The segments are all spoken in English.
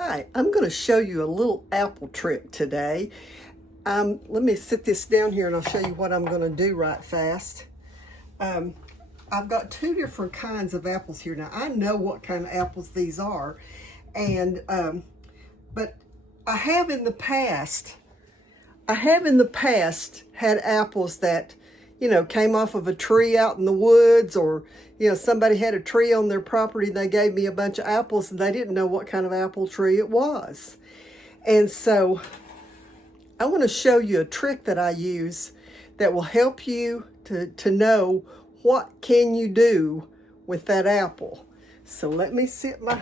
Hi, I'm going to show you a little apple trick today. Let me sit this down here and I'll show you what I'm going to do right fast. I've got two different kinds of apples here. Now, I know what kind of apples these are, and but I have in the past had apples that, came off of a tree out in the woods, or, somebody had a tree on their property and they gave me a bunch of apples and they didn't know what kind of apple tree it was. And so I want to show you a trick that I use that will help you to know what can you do with that apple. So let me sit my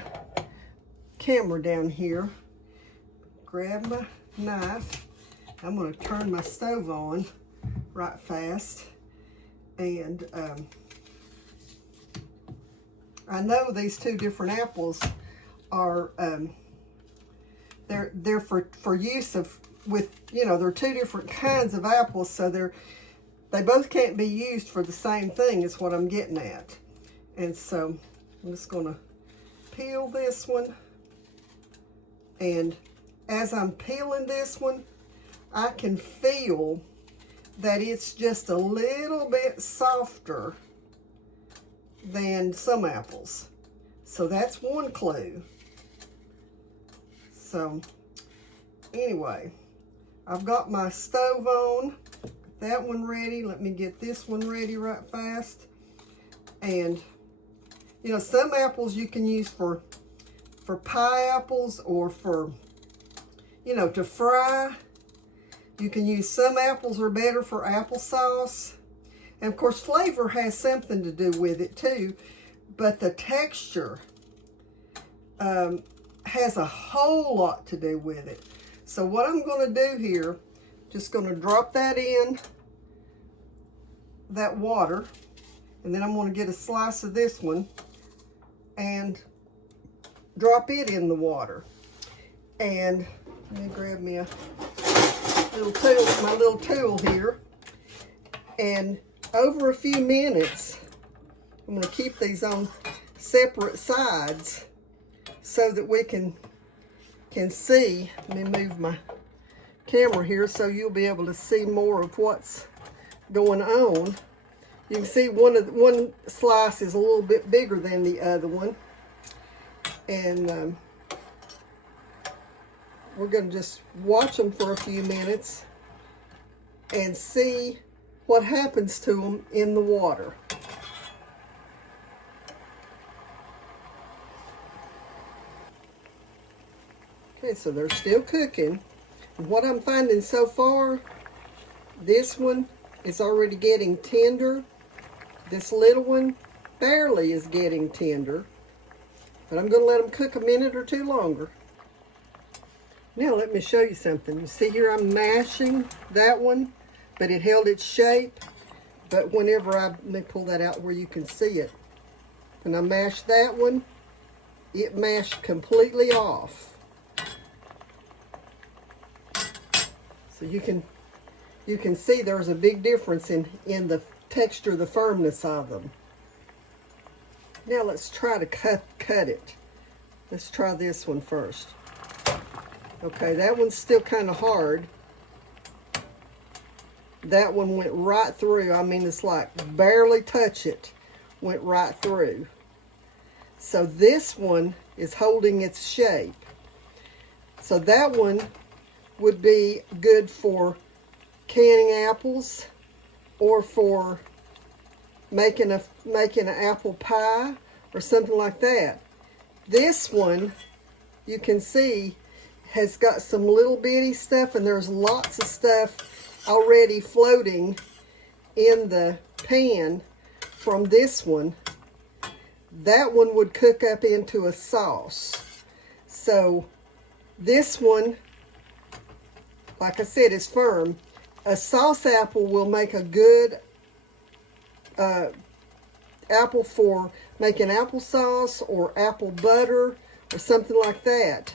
camera down here, grab my knife. I'm going to turn my stove on right fast, and I know these two different apples are they're for use of they're two different kinds of apples, so they both can't be used for the same thing is what I'm getting at. And so I'm just going to peel this one, and as I'm peeling this one, I can feel that it's just a little bit softer than some apples. So that's one clue. So anyway, I've got my stove on, that one ready. Let me get this one ready right fast. And some apples you can use for pie apples, or for to fry. You can use some apples are better for applesauce. And of course, flavor has something to do with it too, but the texture has a whole lot to do with it. So what I'm going to do here, just going to drop that in that water, and then I'm going to get a slice of this one and drop it in the water. And let me grab me a my little tool here, and over a few minutes, I'm going to keep these on separate sides so that we can see. Let me move my camera here so you'll be able to see more of what's going on. You can see one slice is a little bit bigger than the other one, and we're going to just watch them for a few minutes and see what happens to them in the water. Okay, so they're still cooking. And what I'm finding so far, this one is already getting tender. This little one barely is getting tender. But I'm going to let them cook a minute or two longer. Now let me show you something. You see here I'm mashing that one, but it held its shape. But whenever let me pull that out where you can see it. When I mashed that one, it mashed completely off. So you can see there's a big difference in the texture, the firmness of them. Now let's try to cut it. Let's try this one first. Okay, that one's still kind of hard. That one went right through. I mean, it's like barely touch it. Went right through. So this one is holding its shape. So that one would be good for canning apples, or for making an apple pie or something like that. This one, you can see, has got some little bitty stuff, and there's lots of stuff already floating in the pan from this one. That one would cook up into a sauce. So this one, like I said, is firm. A sauce apple will make a good apple for making applesauce or apple butter or something like that.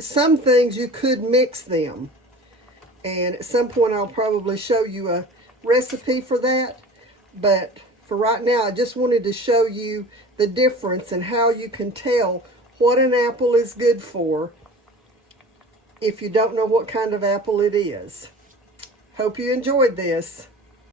Some things you could mix them, and at some point I'll probably show you a recipe for that, but for right now I just wanted to show you the difference and how you can tell what an apple is good for if you don't know what kind of apple it is. Hope you enjoyed this.